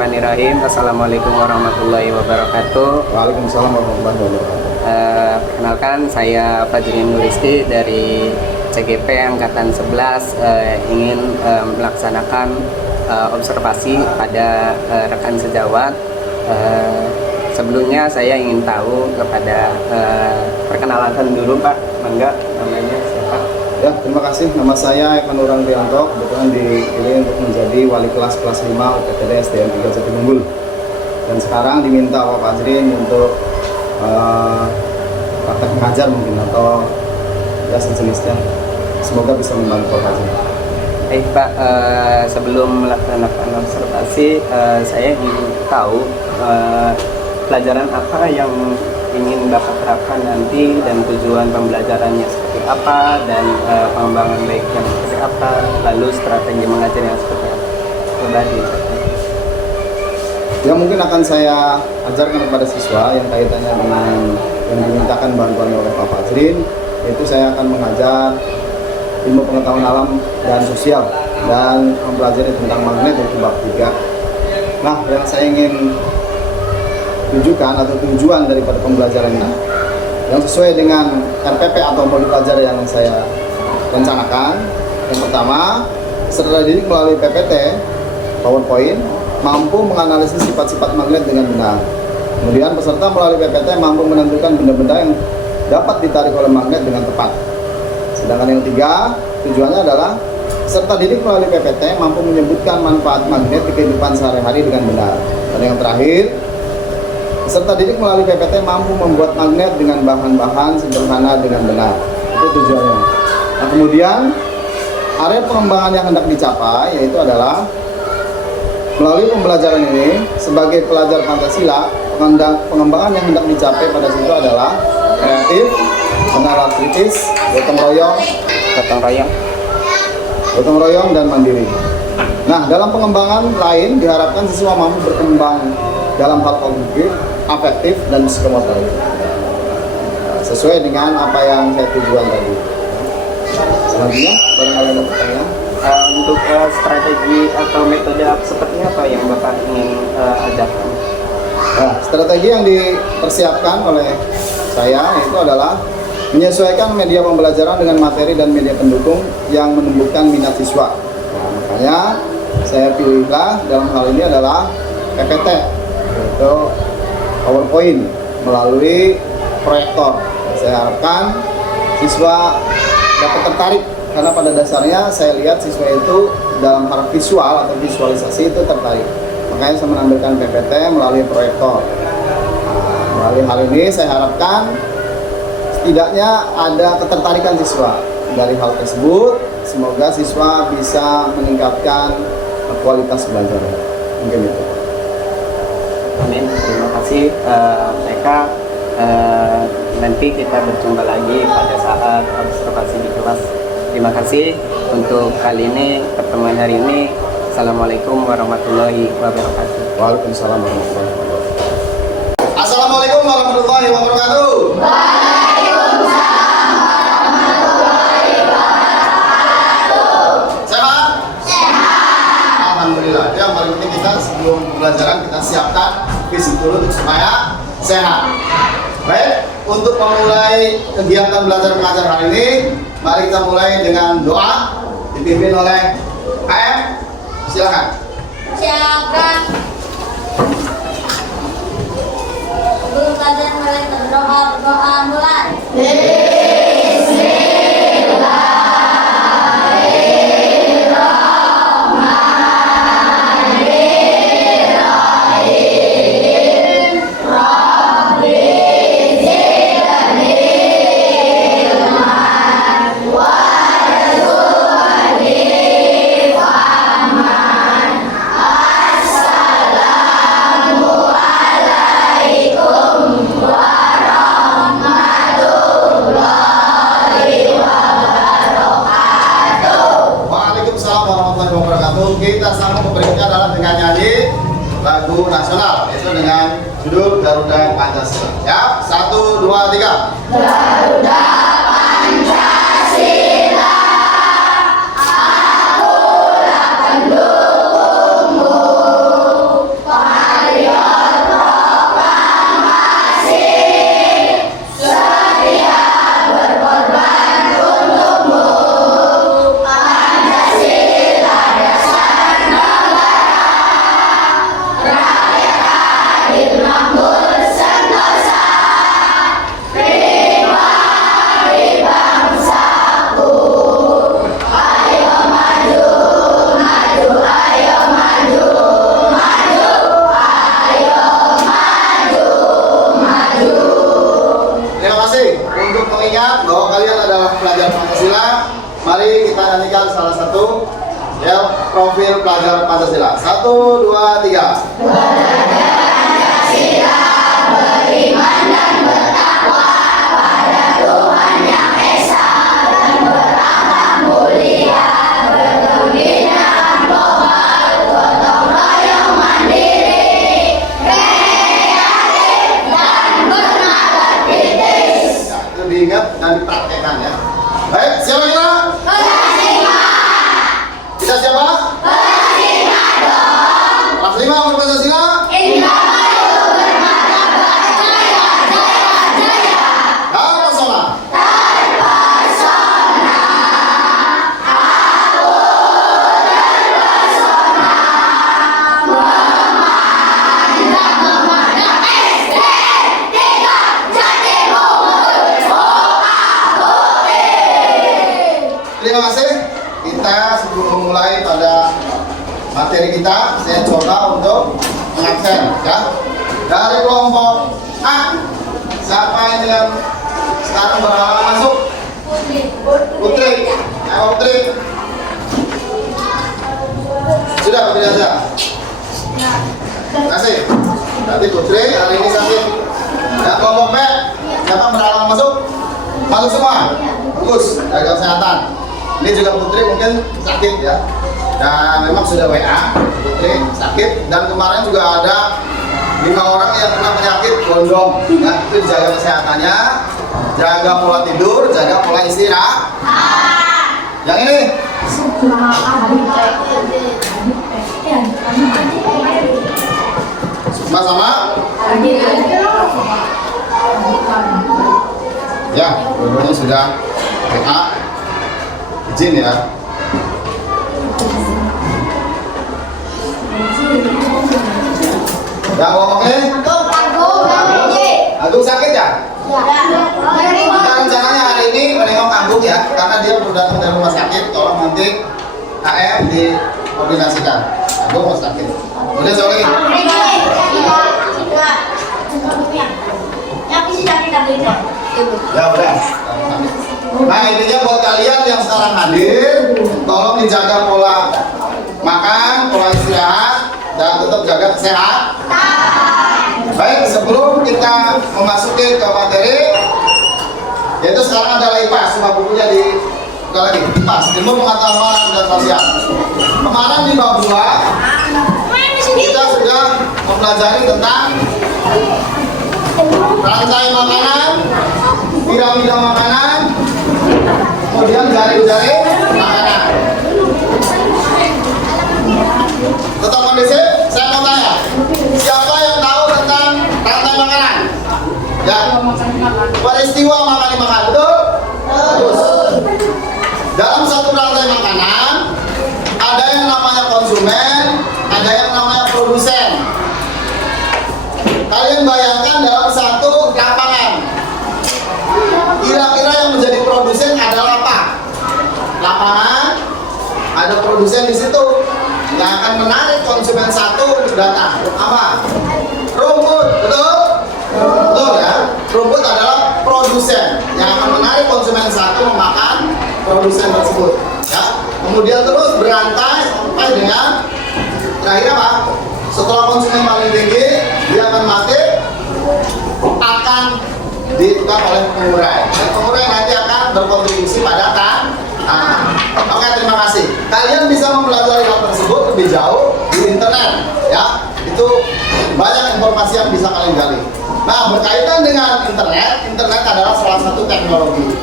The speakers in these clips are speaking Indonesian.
Bismillahirrahmanirrahim. Assalamualaikum warahmatullahi wabarakatuh. Waalaikumsalam warahmatullahi wabarakatuh. Perkenalkan, saya Fajrin Nuristi dari CGP Angkatan 11 ingin melaksanakan observasi pada rekan sejawat. Sebelumnya saya ingin tahu kepada perkenalkan dulu Pak, mangga namanya siapa? Ya, terima kasih. Nama saya Eko Nurang Prianto, kebetulan dipilih untuk menjadi wali kelas 5 UPTD SDN 3 Jatinunggul. Dan sekarang diminta Pak Fajrin untuk praktek mengajar mungkin atau ya sejenisnya. Semoga bisa membantu Pak Fajrin. Baik Pak, sebelum melaksanakan observasi, saya ingin tahu pelajaran apa yang ingin Bapak terapkan nanti dan tujuan pembelajarannya seperti apa dan pengembangan baiknya seperti apa, lalu strategi mengajar yang seperti apa. Coba Yang mungkin akan saya ajarkan kepada siswa yang kaitannya dengan yang dimintakan bantuan oleh Pak Fajrin, yaitu saya akan mengajar ilmu pengetahuan alam dan sosial dan mempelajari tentang magnet yaitu bab 3. Nah, yang saya ingin tujukan atau tujuan daripada pembelajarannya yang sesuai dengan RPP atau modul belajar yang saya rencanakan. Yang pertama, peserta didik melalui PPT PowerPoint mampu menganalisis sifat-sifat magnet dengan benar. Kemudian peserta melalui PPT mampu menentukan benda-benda yang dapat ditarik oleh magnet dengan tepat. Sedangkan yang ketiga, tujuannya adalah peserta didik melalui PPT mampu menyebutkan manfaat magnet di kehidupan sehari-hari dengan benar. Dan yang terakhir, peserta didik melalui PPT mampu membuat magnet dengan bahan-bahan sederhana dengan benar. Itu tujuannya. Nah, kemudian area pengembangan yang hendak dicapai yaitu adalah melalui pembelajaran ini sebagai pelajar Pancasila, pengembangan yang hendak dicapai pada situ adalah kreatif, benar kritis, gotong royong dan mandiri. Nah, dalam pengembangan lain diharapkan siswa mampu berkembang dalam hal kognitif, afektif, dan psikomotorik. Sesuai dengan apa yang saya tujuan tadi. Selanjutnya, barangkali ada pertanyaan. Untuk strategi atau metode seperti apa yang Bapak ingin ajarkan? Nah, strategi yang dipersiapkan oleh saya itu adalah menyesuaikan media pembelajaran dengan materi dan media pendukung yang menumbuhkan minat siswa. Nah, makanya saya pilihlah dalam hal ini adalah PPT, yaitu PowerPoint melalui proyektor. Saya harapkan siswa dapat tertarik karena pada dasarnya saya lihat siswa itu dalam hal visual atau visualisasi itu tertarik. Makanya saya menampilkan PPT melalui proyektor. Melalui hal ini saya harapkan setidaknya ada ketertarikan siswa dari hal tersebut. Semoga siswa bisa meningkatkan kualitas belajar. Mungkin itu. Amin, terima kasih mereka. Nanti kita berjumpa lagi pada saat observasi di kelas. Terima kasih untuk kali ini, pertemuan hari ini. Assalamualaikum warahmatullahi wabarakatuh. Waalaikumsalam warahmatullahi wabarakatuh. Assalamualaikum warahmatullahi wabarakatuh. Waalaikumsalam warahmatullahi wabarakatuh. Sehat? Sehat. Alhamdulillah. Ya, paling penting kita sebelum pembelajaran kita siapkan fisik dulu supaya sehat. Baik, untuk memulai kegiatan belajar mengajar hari ini, mari kita mulai dengan doa dipimpin oleh KM. Silakan. Silakan. Guru belajar mulai berdoa mulai. Kita sambung berikutnya adalah dengan nyanyi lagu nasional, yaitu dengan judul Garuda Pancasila. Ya, 1, 2, 3. Garuda Pancasila, akulah pendukungmu. profil pelajaran Pancasila. 1, 2, 3. Beriman dan bertakwa pada Tuhan Yang Esa dan berakhlak mulia, berkebudayaan global, gotong royong mandiri, kreatif dan bernalar kritis. Ya, itu diingat dan dipraktekkan ya. Baik, siapa kita? Kita siapa? Kelas 5 dong. Kelas 5 umur Pancasila. Indramayu bermartabat, jaya, jaya, jaya. Terpesona. Terpesona, aku terpesona memandang SD 3 Jatimur OAUT. Terima kasih. Kita sebelum memulai pada materi kita, saya coba untuk mengabsen ya. Dari kelompok A, siapa yang sekarang berhalangan masuk? Putri. Ayo Putri. Sudah Putri aja. Terima kasih. Nanti Putri hari ini sakit. Ya, kelompok B, siapa berhalangan masuk? Masuk semua. Bagus. Jaga kesehatan. Ini juga Putri mungkin sakit ya. Dan memang sudah WA Putri sakit, dan kemarin juga ada 5 orang yang kena penyakit gondong ya. Itu jaga kesehatannya, jaga pola tidur, jaga pola istirahat. Yang ini sama-sama ya, dua-duanya sudah WA izin ya. Yang ngomongnya Agung sakit ya? Kita rencananya hari ini menengok Agung ya, karena dia baru datang dari rumah sakit. Tolong nanti AM dikoordinasikan. Agung mau sakit. Udah sorry. Ya udah. Nah intinya buat kalian yang sekarang hadir, tolong dijaga pola makan, pola istirahat, dan tetap jaga kesehatan. Baik, sebelum kita memasuki ke materi, yaitu sekarang adalah IPA, semua bukunya buka lagi. IPA, ilmu pengetahuan dan sosial. Kemarin di bab 2 kita sudah mempelajari tentang rantai makanan, piramida makanan, kemudian jaring-jaring makanan. Tetap kondisi, saya mau tanya, siapa yang tahu tentang rantai makanan? Ya, peristiwa makan dimakan, betul? Terus, dalam satu rantai makanan, ada yang namanya konsumen, ada yang namanya produsen. Kalian bayangkan dalam satu lapangan, kira-kira yang menjadi produsen adalah apa? Lapangan, ada produsen di situ yang akan menarik konsumen satu untuk datang. Apa? Rumput, betul? Betul ya. Rumput adalah produsen yang akan menarik konsumen satu memakan produsen tersebut. Ya. Kemudian terus berantai sampai dengan terakhir apa? Setelah konsumen paling tinggi, dia akan mati, akan ditukar oleh pengurai. Dan pengurai nanti akan berkontribusi pada Oke, terima kasih. Kalian bisa mempelajari hal tersebut lebih jauh di internet, ya. Itu banyak informasi yang bisa kalian gali. Nah, berkaitan dengan internet, internet adalah salah satu teknologi.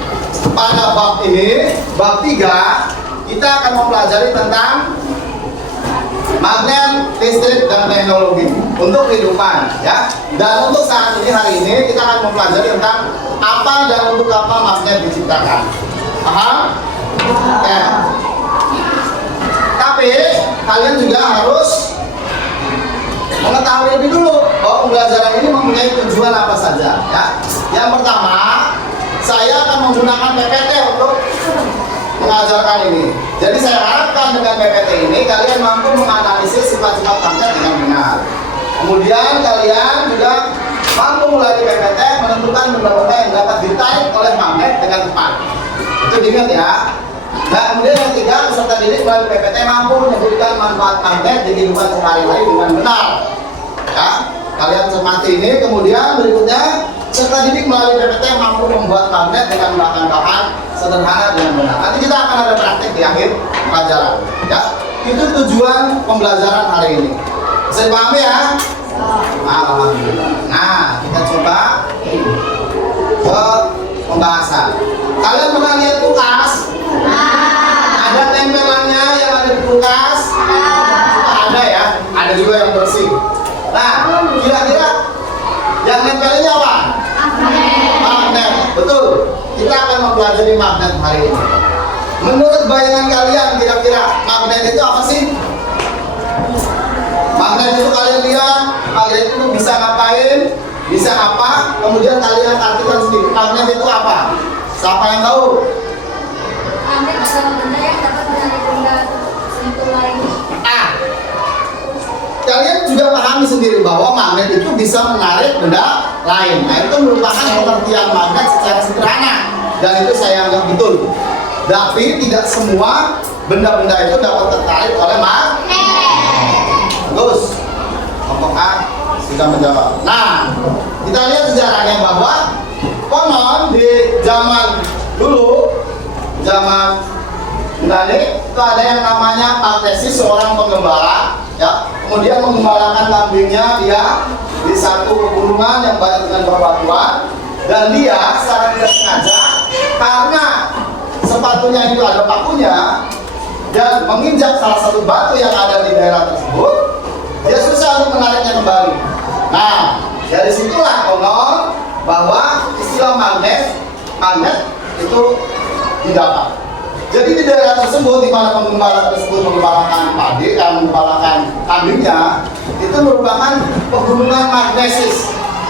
Pada bab ini, bab 3, kita akan mempelajari tentang magnet, listrik, dan teknologi untuk kehidupan, ya. Dan untuk saat ini, hari ini, kita akan mempelajari tentang apa dan untuk apa magnet diciptakan. Paham? Tapi kalian juga harus mengetahui lebih dulu bahwa pembelajaran ini mempunyai tujuan apa saja, ya. Yang pertama, saya akan menggunakan PPT untuk mengajarkan ini. Jadi saya harapkan dengan PPT ini kalian mampu menganalisis sifat-sifat magnet dengan benar. Kemudian kalian juga mampu melalui PPT menentukan benda-benda yang dapat ditarik oleh magnet dengan tepat. Itu diingat ya. Nah, kemudian yang ketiga, peserta didik melalui PPT mampu menyebutkan manfaat magnet di kehidupan sehari-hari dengan benar. Ya, kalian cermati ini. Kemudian berikutnya, peserta didik melalui PPT mampu membuat magnet dengan bahan-bahan sederhana dengan benar. Nanti kita akan ada praktik di akhir pelajaran. Ya, itu tujuan pembelajaran hari ini. Bisa dipahami ya? Alhamdulillah. Nah, kita coba ke pembahasan. Kalian pernah lihat kulkas? Ada tempelannya yang ada di kulkas? Ada ya? Ada juga yang bersih. Nah, kira-kira yang nempelnya apa? Magnet. Betul. Kita akan mempelajari magnet hari ini. Menurut bayangan kalian, kira-kira magnet itu apa sih? Magnet itu kalian lihat, magnet itu bisa ngapain? Bisa apa? Kemudian kalian artikan sendiri. Magnet itu apa? Siapa yang tahu? Magnet adalah benda yang dapat menarik benda sentuh lain. Kalian juga pahami sendiri bahwa magnet itu bisa menarik benda lain. Nah, itu merupakan pengertian magnet secara sederhana, dan itu saya anggap betul. Tapi tidak semua benda-benda itu dapat tertarik oleh magnet. Bagus. Kelompok A sudah menjawab. Nah, kita lihat sejarahnya bahwa konon di zaman dulu, zaman Belanda, itu ada yang namanya Partesis, seorang pengembala, ya. Kemudian mengembalakan kambingnya dia di satu pegunungan yang banyak dengan bebatuan, dan dia secara tidak sengaja karena sepatunya itu ada pakunya dan menginjak salah satu batu yang ada di daerah tersebut, dia susah untuk menariknya kembali. Nah, dari situlah konon bahwa istilah magnet itu didapat. Jadi di daerah tersebut, di mana pengembala tersebut mengembalakan padi, mengembalakan kambingnya, itu merupakan pegunungan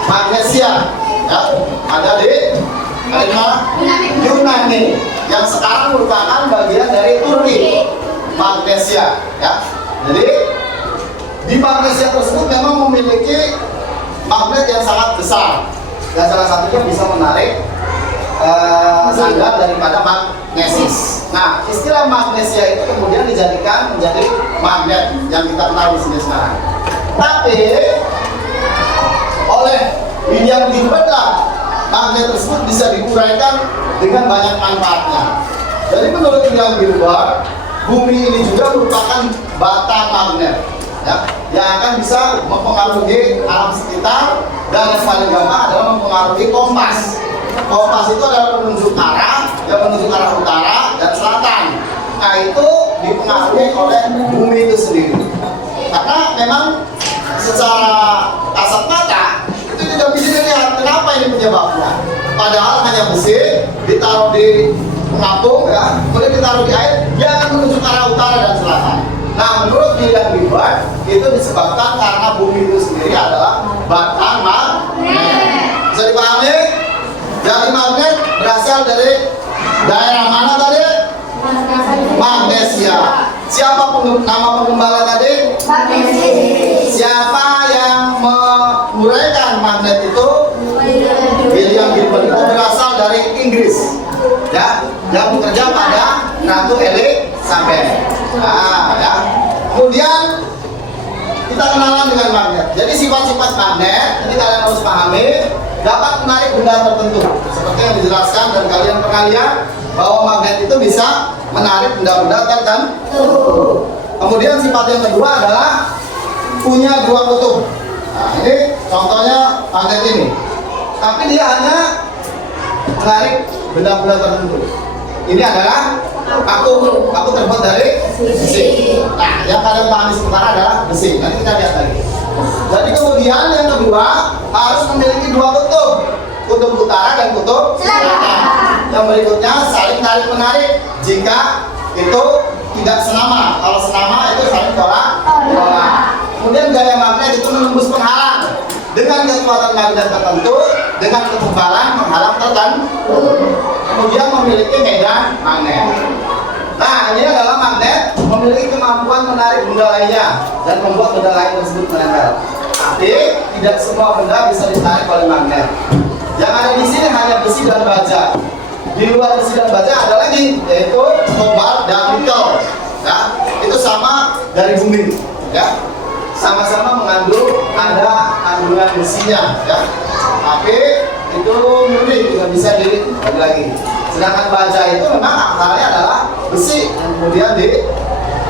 Magnesia, ya, ada di Yunani, yang sekarang merupakan bagian dari Turki, Magnesia, ya. Jadi di Magnesia tersebut memang memiliki magnet yang sangat besar, dan salah satunya bisa menarik sandal daripada magnesis. Nah, istilah magnesia itu kemudian dijadikan menjadi magnet yang kita kenal di sini sekarang. Tapi oleh William Gilbert lah, magnet tersebut bisa diuraikan dengan banyak manfaatnya. Jadi menurut William Gilbert, bumi ini juga merupakan bata magnet, ya, yang akan bisa mempengaruhi alam sekitar, dan yang paling gampang adalah mempengaruhi kompas. Kompas itu adalah penunjuk arah yang menunjuk arah utara dan selatan. Nah, itu dipengaruhi oleh bumi itu sendiri. Karena memang secara kasat mata itu tidak bisa dilihat kenapa ini penyebabnya. Padahal hanya besi ditaruh di pengapung, ya, kemudian ditaruh di air, dia akan menunjuk arah utara dan selatan. Nah, menurut William Gilbert itu disebabkan karena bumi itu sendiri adalah batang magnet. Bisa dipahami? Jadi magnet berasal dari daerah mana tadi? Magnesia. Siapa nama pengembala tadi? Magnesis. Siapa yang menguraikan magnet itu? William Gilbert. Itu berasal dari Inggris, ya, yang bekerja pada Ratu Elizabeth. Nah, ya. Kemudian kita kenalan dengan magnet. Jadi sifat-sifat magnet, ini kalian harus pahami, dapat menarik benda tertentu. Seperti yang dijelaskan dan kalian pernah lihat bahwa magnet itu bisa menarik benda-benda tertentu. Kemudian sifat yang kedua adalah punya dua kutub. Nah, ini contohnya magnet ini. Tapi dia hanya menarik benda-benda tertentu. Ini adalah paku terbuat dari besi. Nah, yang kalian pahami sementara adalah besi. Nanti kita lihat lagi. Jadi kemudian yang kedua harus memiliki dua kutub utara dan kutub selatan. Yang berikutnya saling tarik menarik. Jika itu tidak senama, kalau senama itu saling tolak. Kemudian gaya magnet itu menembus penghalang dengan kekuatan magnet tertentu, dengan ketebalan penghalang tertentu. Kemudian memiliki medan magnet. Nah, ini adalah magnet memiliki kemampuan menarik benda lainnya dan membuat benda lain tersebut menempel. Tapi tidak semua benda bisa ditarik oleh magnet. Yang ada di sini hanya besi dan baja. Di luar besi dan baja ada lagi, yaitu kobalt dan nikel. Ya, itu sama dari bumi. Ya, sama-sama mengandung ada kandungan besinya. Ya, tapi itu murni tidak bisa dibagi lagi. Sedangkan baja itu memang akarnya adalah besi yang kemudian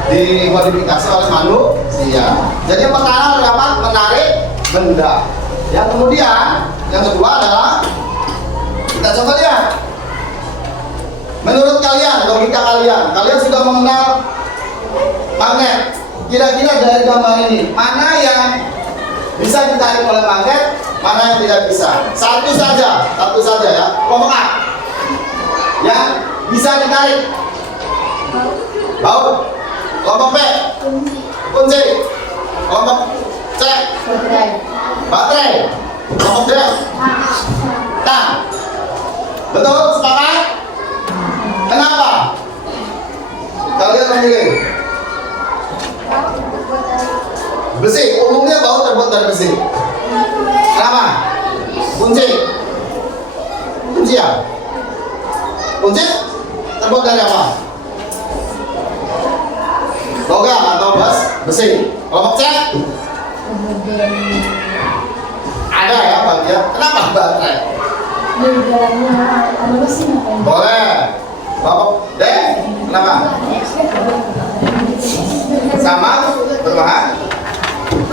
dimodifikasi oleh manusia. Jadi yang pertama dapat menarik benda. Yang kemudian yang kedua adalah kita coba lihat. Menurut kalian, logika kalian sudah mengenal magnet. Kira-kira dari gambar ini, mana yang bisa ditarik oleh magnet, mana yang tidak bisa? Satu saja ya. Kelompok A. Yang bisa ditarik. Bau. Kelompok B. Kunci. Kelompok C. Baterai. Kelompok D. Tang. Betul? Sepakat? Kenapa? Kalian memilih besi. Umumnya bau terbuat dari besi. Kenapa? Kunci ya? Kunci terbuat dari apa? Logam atau besi. Kelompok C? Ada ya bagian. Kenapa baterai? Boleh. Kelompok D? Kenapa? Sama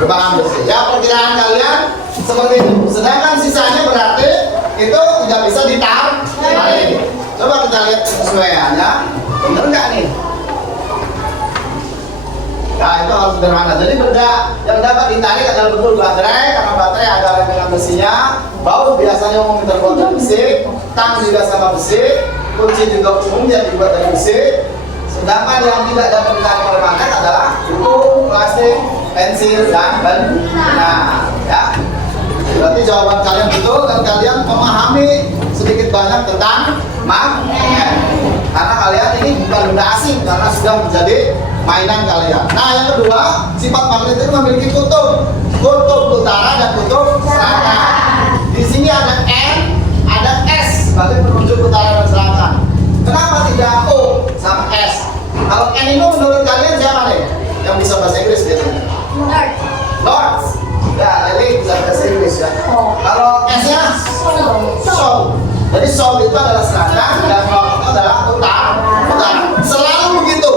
berbahan besi. Ya, perkiraan kalian seperti itu. Sedangkan sisanya berarti itu tidak bisa ditarik. Coba kita lihat kesesuaiannya. Benar nggak nih? Nah, itu harus sederhana. Jadi benda yang dapat ditarik adalah betul baterai, karena baterai ada dengan besinya. Bau biasanya umum terbuat dari besi. Tang juga sama besi. Kunci juga umumnya dibuat dari besi. Sedangkan yang tidak dapat ditarik oleh magnet adalah buku, plastik, pensil, dan benda. Ya. Berarti jawaban kalian betul dan kalian memahami sedikit banyak tentang magnet. Karena kalian ini bukan benda asing, karena sudah menjadi mainan kalian. Nah, yang kedua, sifat magnet itu memiliki kutub utara dan kutub selatan. Di sini ada N, ada S sebagai penunjuk utara dan selatan. Kenapa tidak O sama S? Kalau N itu menurut kalian siapa nih yang bisa bahasa Inggris biasanya? North. Ya, Lili bisa bahasa Inggris ya. Kalau S-nya? South. Jadi South itu adalah selatan dan North itu adalah utara. Selalu begitu.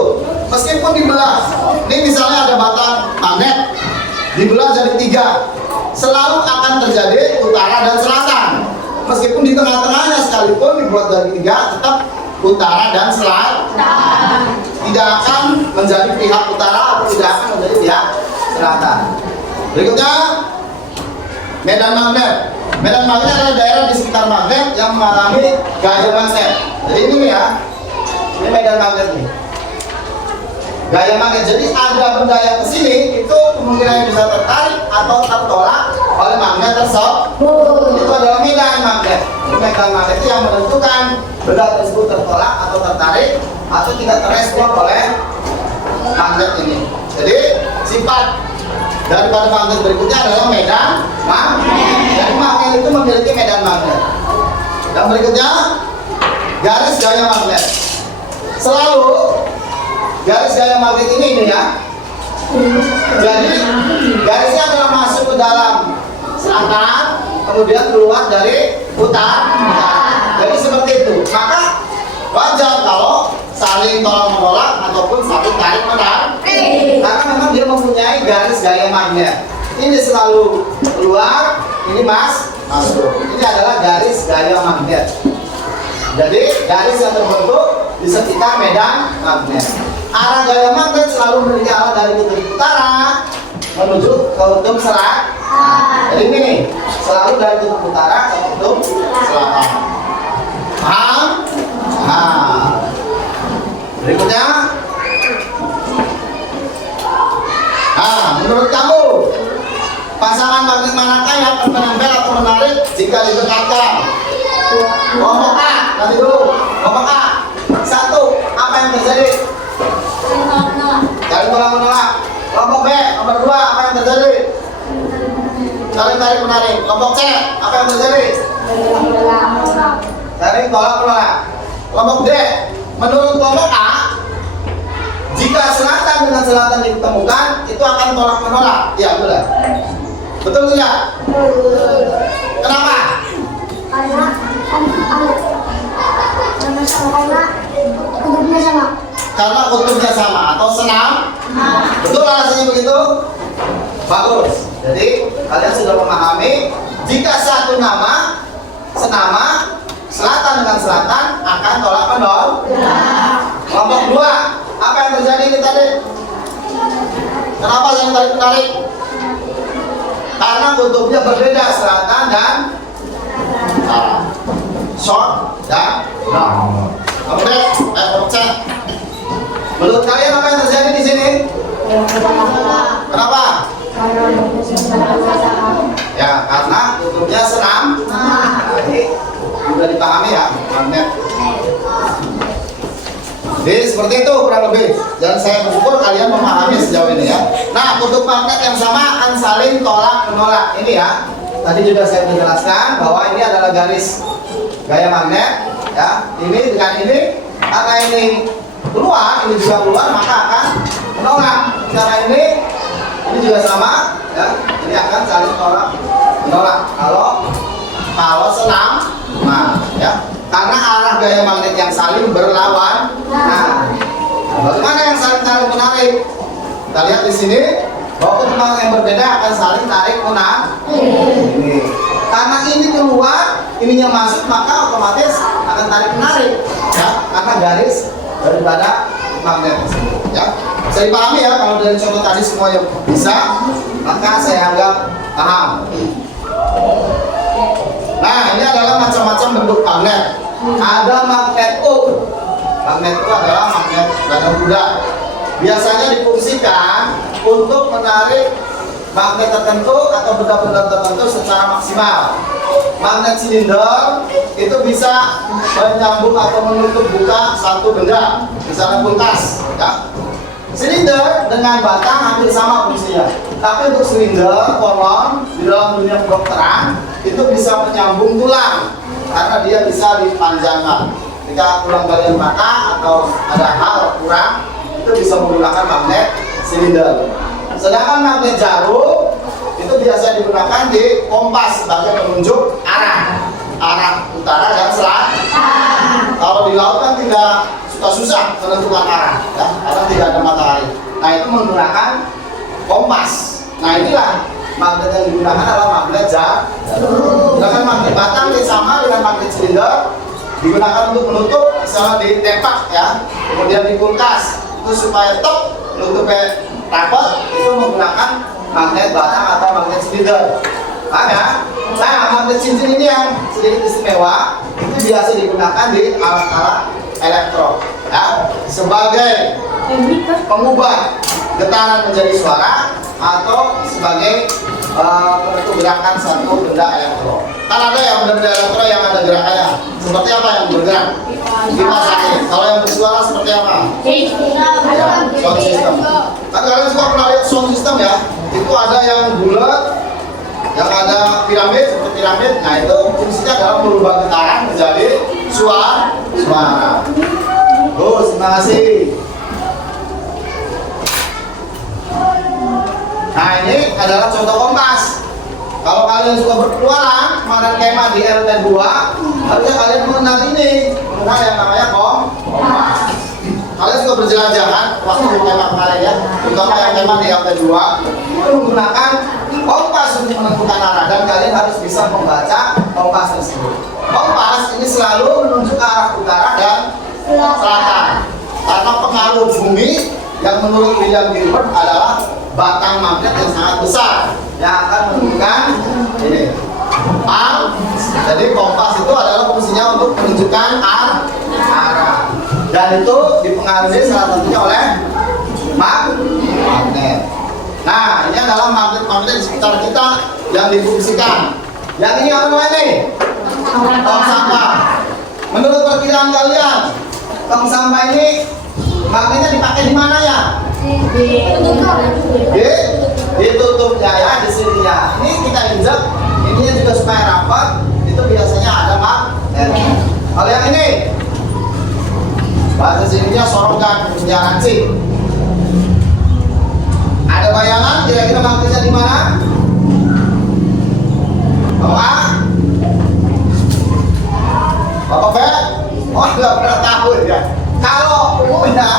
Meskipun dibelah, ini misalnya ada batang magnet, dibelah jadi 3, selalu akan terjadi utara dan selatan. Meskipun di tengah-tengahnya sekalipun dibuat dari 3, tetap utara dan selatan. Tidak akan menjadi pihak utara atau tidak akan menjadi pihak selatan. Berikutnya, medan magnet. Medan magnet adalah daerah di sekitar magnet yang mengalami gaya magnet. Jadi ini nih ya, ini medan magnet nih. Gaya magnet, jadi ada benda yang kesini itu kemungkinan bisa tertarik atau tertolak oleh magnet tersebut. Itu adalah medan magnet. Medan magnet itu yang menentukan benda tersebut tertolak atau tertarik atau tidak terespon oleh magnet ini. Jadi sifat daripada magnet berikutnya adalah medan magnet. Jadi magnet itu memiliki medan magnet. Yang berikutnya garis gaya magnet. Selalu garis gaya magnet ini ya. Jadi garisnya adalah masuk ke dalam selatan, kemudian keluar dari utara. Jadi seperti itu. Maka wajar kalau saling tolak menolak ataupun saling tarik menarik. Karena memang dia mempunyai garis gaya magnet. Ini selalu keluar, ini masuk. Ini adalah garis gaya magnet. Jadi garis yang terbentuk di sekitar medan magnet. Arah gaya magnet selalu memiliki arah dari kutub utara menuju ke kutub selatan. Jadi ini nih, selalu dari kutub utara ke kutub selatan. Paham? Nah, berikutnya. Nah, menurut kamu pasangan magnet manakah yang akan menempel atau menarik jika didekatkan? Kelompok A, nanti dulu. Kelompok A, 1, apa yang terjadi? Saling tolak menolak. Kelompok B, nomor 2, apa yang terjadi? Saling tarik menarik. Kelompok C, apa yang terjadi? Saling tolak menolak. Kelompok D. Menurut kelompok A, jika selatan dengan selatan ditemukan, itu akan tolak menolak. Iya, betul. Betul tidak? Kenapa? Karena sama kutubnya sama. Karena kutubnya sama atau senam. Betul alasannya begitu? Bagus. Jadi kalian sudah memahami jika satu nama senama selatan dengan selatan akan tolak menolak. Kelompok 2. Apa yang terjadi ini tadi? Kenapa saya tarik menarik? Karena kutubnya berbeda selatan dan utara. Short dan long. Kemudian, cek. Menurut kalian apa yang terjadi di sini? Kenapa? Ya, karena kutubnya senam. Nah, ini sudah dipahami ya, magnet. Jadi seperti itu kurang lebih. Dan saya bersyukur kalian memahami sejauh ini ya. Nah, kutub magnet yang sama akan saling tolak menolak. Ini ya. Tadi juga saya menjelaskan bahwa ini adalah garis gaya magnet. Ya, ini dengan ini, karena ini keluar, ini juga keluar, maka akan menolak. Karena ini juga sama. Ya, ini akan saling tolak menolak. Kalau senam, nah ya. Karena arah gaya magnet yang saling berlawan. Nah, bagaimana yang saling tarik menarik? Kita lihat di sini bahwa kutub magnet yang berbeda akan saling tarik menarik. Ini. Karena ini keluar, ininya masuk, maka otomatis akan tarik menarik. Ya, karena garis daripada magnet tersebut. Ya, bisa dipahami ya kalau dari contoh tadi semua yang bisa, maka saya anggap paham. Nah, ini adalah macam-macam bentuk magnet. Ada magnet U. Magnet U adalah magnet ganda bulat. Biasanya difungsikan untuk menarik magnet tertentu atau benda-benda tertentu secara maksimal. Magnet silinder itu bisa menyambung atau menutup buka satu benda, misalnya kulkas. Ya. Silinder dengan batang hampir sama fungsinya. Tapi untuk silinder, kolom di dalam dunia kedokteran itu bisa menyambung tulang karena dia bisa dipanjangkan. Jika tulang bagian patah atau ada hal kurang, itu bisa menggunakan magnet silinder. Sedangkan magnet jarum itu biasa digunakan di kompas sebagai penunjuk arah utara dan selatan. Kalau di laut kan tidak susah menentukan arah, ya, karena tidak ada matahari. Nah, itu menggunakan kompas. Nah, inilah magnet yang digunakan adalah magnet jarum. Dengan magnet batang yang sama dengan magnet silinder digunakan untuk menutup, misalnya di tempat ya, kemudian di kulkas itu supaya top menutupnya rapat, itu menggunakan magnet batang atau magnet silinder. Nah, magnet cincin ini yang sedikit istimewa itu biasa digunakan di alat-alat elektro ya, sebagai pengubah getaran menjadi suara atau sebagai penentu gerakan satu benda elektro. Kan ada yang benda-benda elektro yang ada gerakannya. Seperti apa yang bergerak? Kipas angin. Kalau yang bersuara seperti apa? Sound system. Kan kalian semua pernah lihat sound system ya? Itu ada yang bulat, yang ada piramid seperti piramid. Nah, itu fungsinya adalah merubah getaran menjadi suara. Terima kasih. Nah, ini adalah contoh kompas. Kalau kalian suka berpetualang, kemarin kemah di LT2, harusnya kalian mengenal ini, mengenal yang namanya kompas. Kalian suka berjelajah kan, waktu di kemah kemarin ya, terutama yang kemah di LT2, itu menggunakan kompas untuk menentukan arah, dan kalian harus bisa membaca kompas tersebut. Kompas ini selalu menunjuk ke arah utara dan selatan, karena pengaruh bumi yang menurut William Gilbert adalah batang magnet yang sangat besar yang akan menunjukkan ini jadi kompas itu adalah fungsinya untuk menunjukkan arah, dan itu dipengaruhi salah satunya oleh magnet. Nah, ini adalah magnet-magnet di sekitar kita yang difungsikan. Yang ini apa namanya nih? Tong sampah. Menurut perkiraan kalian, tong sampah ini magnetnya dipakai di mana ya? Ditutupnya ya, di sininya. Ini kita injak, ininya juga supaya rapat. Itu biasanya ada magnet. Kalau yang ini, Bahasa sininya sorongkan, jangan sih. Ada bayangan kira-kira magnetnya di mana? Bapak A? Bapak B? Oh, nggak pernah tahu ya. Kalau umumnya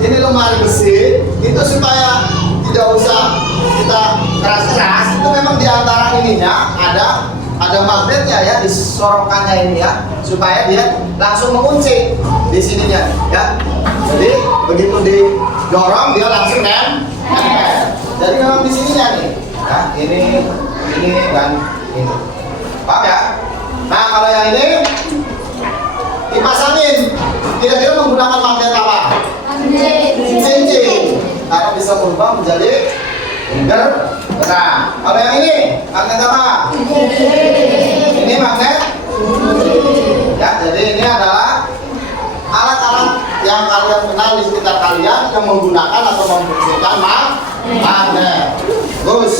ini lemari besi itu supaya tidak usah kita keras-keras, itu memang di antara ininya ada magnetnya ya, disorongkannya ini ya, supaya dia langsung mengunci di sininya ya. Jadi begitu didorong dia langsung nempel. Jadi memang di sininya nih ya, ini dan ini. Paham ya? Nah, kalau yang ini dipasangin, kira-kira menggunakan magnet apa? Cincin. Karena bisa berubah menjadi bergerak. Kalau yang ini magnet apa? Ini magnet. Ya, jadi ini adalah alat-alat yang kalian kenal di sekitar kalian yang menggunakan atau memfungsikan magnet. Terus,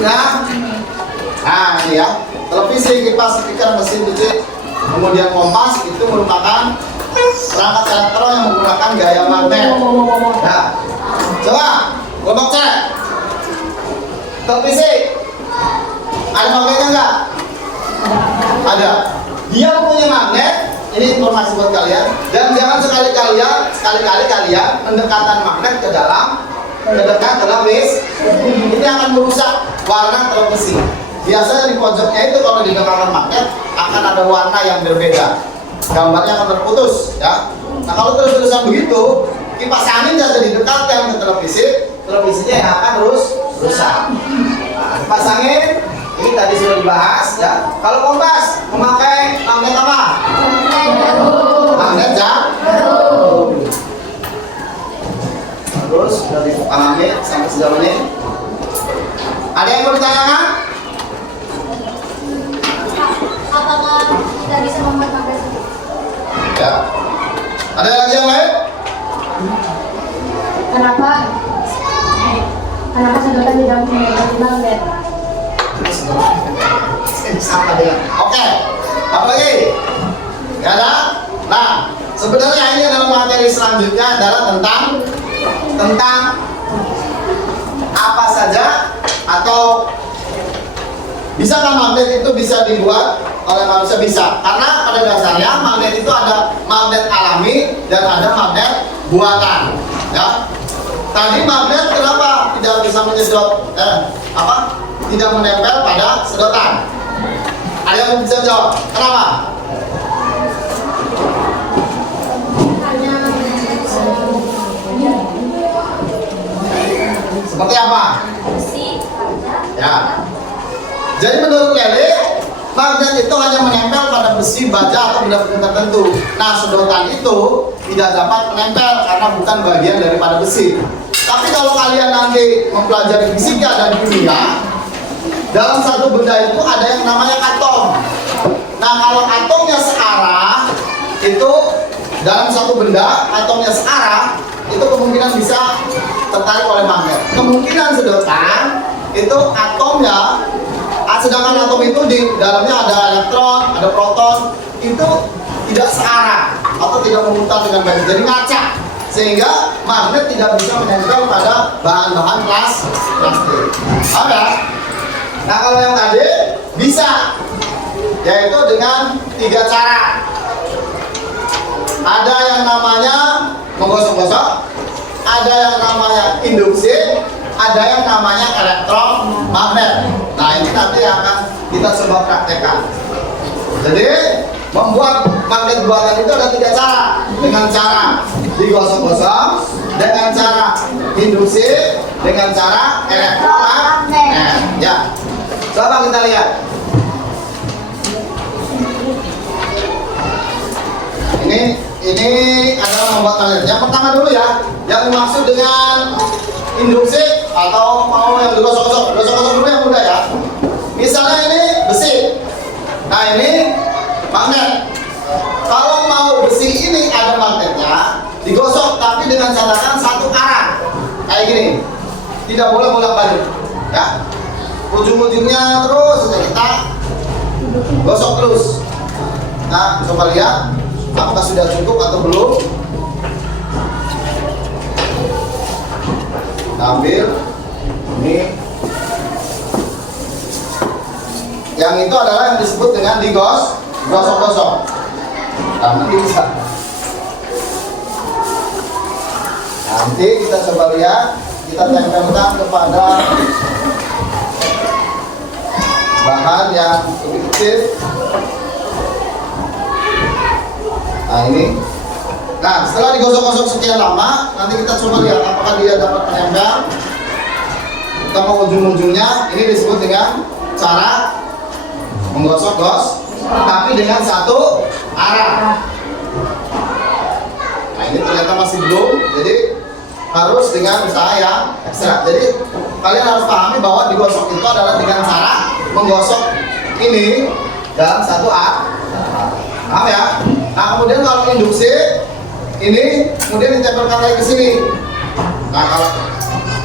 nah ini ya, televisi, kipas, speaker, mesin cuci, kemudian kompas itu merupakan perangkat elektron yang menggunakan gaya magnet. Nah, coba kelompok cek televisi, ada magnetnya enggak? Ada. Dia punya magnet. Ini informasi buat kalian. Dan jangan sekali-kali kalian mendekatkan magnet ke dalam televisi. Ini akan merusak warna televisi. Biasanya di pojoknya itu kalau didekatkan magnet akan ada warna yang berbeda. Gambarnya akan terputus ya. Nah, kalau terus-terusan begitu, kipas angin jadi didekatkan ke televisinya yang akan rusak. Nah, kipas angin ini tadi sudah dibahas ya. Kalau kompas memakai magnet apa? Magnet jarum. Terus sudah dipahami sampai sejauh ini. Ada yang mau ditanyakan? Apakah kita bisa membuat magnet? Ya. Ada lagi yang lain? Kenapa sedotan tidak menggunakan magnet? Sama dengan. Oke. Apa lagi? Gak ada? Nah, sebenarnya ini adalah materi selanjutnya adalah tentang apa saja atau bisakah magnet itu bisa dibuat oleh manusia? Bisa, karena pada dasarnya magnet itu ada magnet alami dan ada magnet buatan ya. Tadi magnet kenapa tidak bisa menyedot tidak menempel pada sedotan? Ada yang bisa jawab kenapa? Seperti apa? Ya. Jadi menurut Lele, magnet itu hanya menempel pada besi, baja atau benda-benda tertentu. Nah, sedotan itu tidak dapat menempel karena bukan bagian daripada besi. Tapi kalau kalian nanti mempelajari fisika dan kimia, dalam satu benda itu ada yang namanya atom. Nah, kalau atomnya searah, itu dalam satu benda atomnya searah, itu kemungkinan bisa tertarik oleh magnet. Kemungkinan sedotan itu atomnya, sedangkan atom itu di dalamnya ada elektron, ada proton, itu tidak searah atau tidak memutar dengan baik, jadi ngaca, sehingga magnet tidak bisa menempel pada bahan-bahan plastik. Ada. Nah, kalau yang tadi bisa, yaitu dengan 3 cara. Ada yang namanya menggosok-gosok, ada yang namanya induksi, ada yang namanya elektromagnet. Nah, ini nanti akan kita coba praktekkan. Jadi membuat magnet buatan itu ada 3 cara. Dengan cara digosok-gosok, dengan cara induksi, dengan cara elektromagnet. Ya, coba kita lihat. Ini adalah membuat magnet. Yang pertama dulu ya, yang dimaksud dengan induksi atau mau yang digosok-gosok dulu yang mudah ya. Misalnya ini besi, nah ini magnet. Kalau mau besi ini ada magnetnya, digosok tapi dengan catatan satu arah, kayak gini, tidak boleh bolak-balik, ya. Ujung-ujungnya terus kita gosok terus. Nah, coba lihat apakah sudah cukup atau belum. Kita ambil ini. Yang itu adalah yang disebut dengan digosok-gosok. Nah, nanti bisa. Nanti kita coba lihat, kita tempelkan kepada bahan yang lebih kecil. Nah ini. Nah setelah digosok-gosok sekian lama, nanti kita coba lihat apakah dia dapat menempel. Kita mau ujung-ujungnya, ini disebut dengan cara menggosok-gosok, tapi dengan satu arah. Nah ini ternyata masih belum, jadi harus dengan usaha yang ekstra. Jadi kalian harus pahami bahwa digosok itu adalah dengan cara menggosok ini dalam satu arah. Paham ya? Nah kemudian kalau induksi ini kemudian ditempelkan lagi ke sini. Nah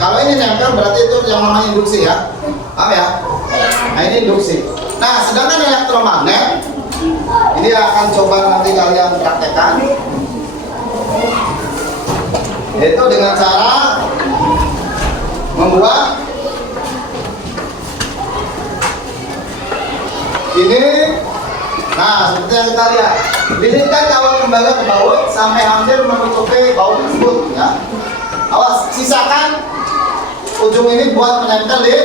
kalau ini nempel berarti itu yang namanya induksi ya. Paham ya? Nah ini induksi. Nah sedangkan elektromagnet ini akan coba nanti kalian praktekkan, yaitu dengan cara membuat ini. Nah seperti yang kita lihat, lilitkan kawat tembaga ke baut sampai hampir menutupi baut tersebut ya. Awas, sisakan ujung ini buat menempel di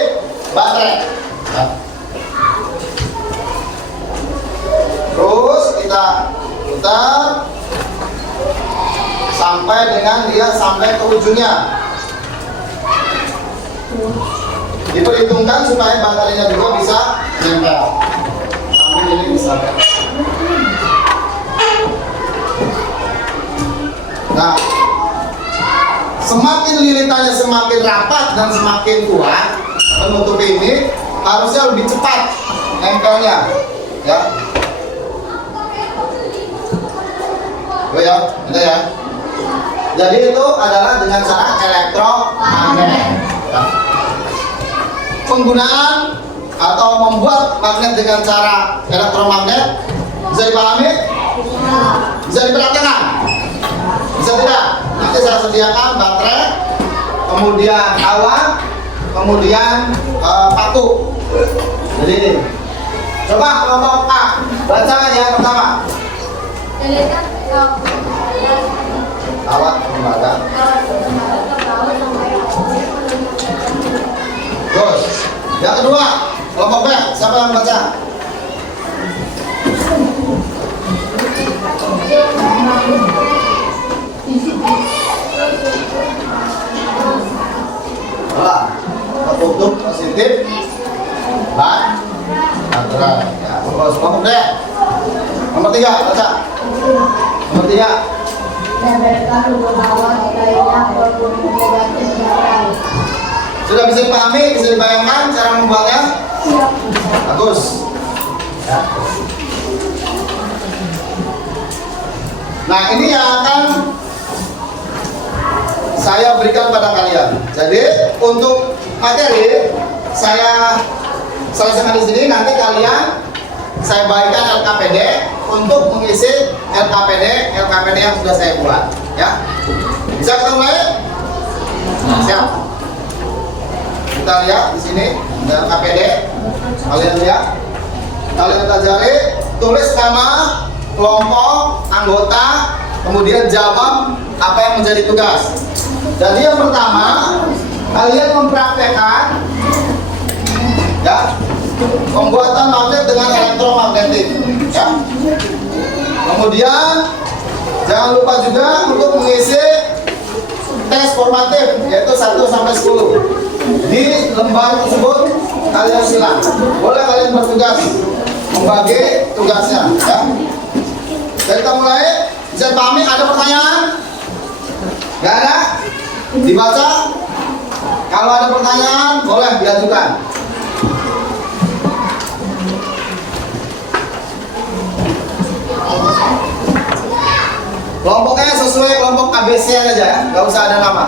baterai ya. Terus kita putar sampai dengan dia sampai ke ujungnya. Diperhitungkan supaya baterainya juga bisa nempel. Sampai ini bisa. Nah, semakin lilitannya semakin rapat dan semakin kuat menutupi ini, harusnya lebih cepat nempelnya, ya. Oh ya, ada ya. Jadi itu adalah dengan cara elektromagnet. Ya. Penggunaan atau membuat magnet dengan cara elektromagnet bisa dipahami? Bisa dipraktekkan? Bisa tidak? Nanti saya sediakan baterai, kemudian awan, kemudian paku. Jadi ini. Coba kelompok A, baca aja pertama. Kawat tembaga. Terus, yang kedua, kelompok B, siapa yang baca? Wah, tertutup positif, antara ya, kelompok D. Nomor 3, baca. Nomor 3. Sudah bisa dipahami, bisa dibayangkan cara membuatnya? Bagus. Ya. Nah ini yang akan saya berikan pada kalian. Jadi untuk materi saya selesaikan di sini. Nanti kalian saya bagikan LKPD untuk mengisi LKPD yang sudah saya buat. Ya, bisa kita mulai? Nah, siap. Kita lihat di sini ada LKPD. Kalian lihat, kalian pelajari, tulis nama kelompok, anggota, kemudian jawab apa yang menjadi tugas. Jadi yang pertama, kalian mempraktekkan ya pembuatan magnet dengan elektromagnetik ya. Kemudian jangan lupa juga untuk mengisi tes formatif yaitu 1 sampai 10 di lembar tersebut. Kalian silang, boleh kalian bertugas membagi tugasnya ya. Jadi kita mulai. Bisa dipahami? Ada pertanyaan? Gak ada? Dibaca? Kalau ada pertanyaan boleh diajukan. Kelompoknya sesuai kelompok ABC aja ya, nggak usah ada nama.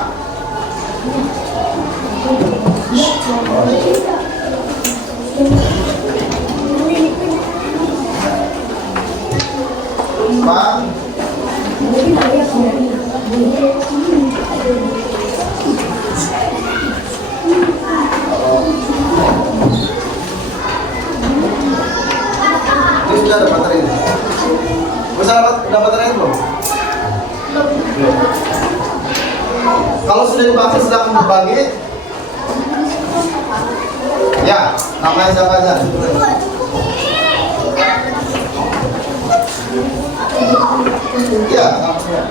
sudah dibagi, silakan berbagi. Ya, namanya siapa aja? Iya, namanya.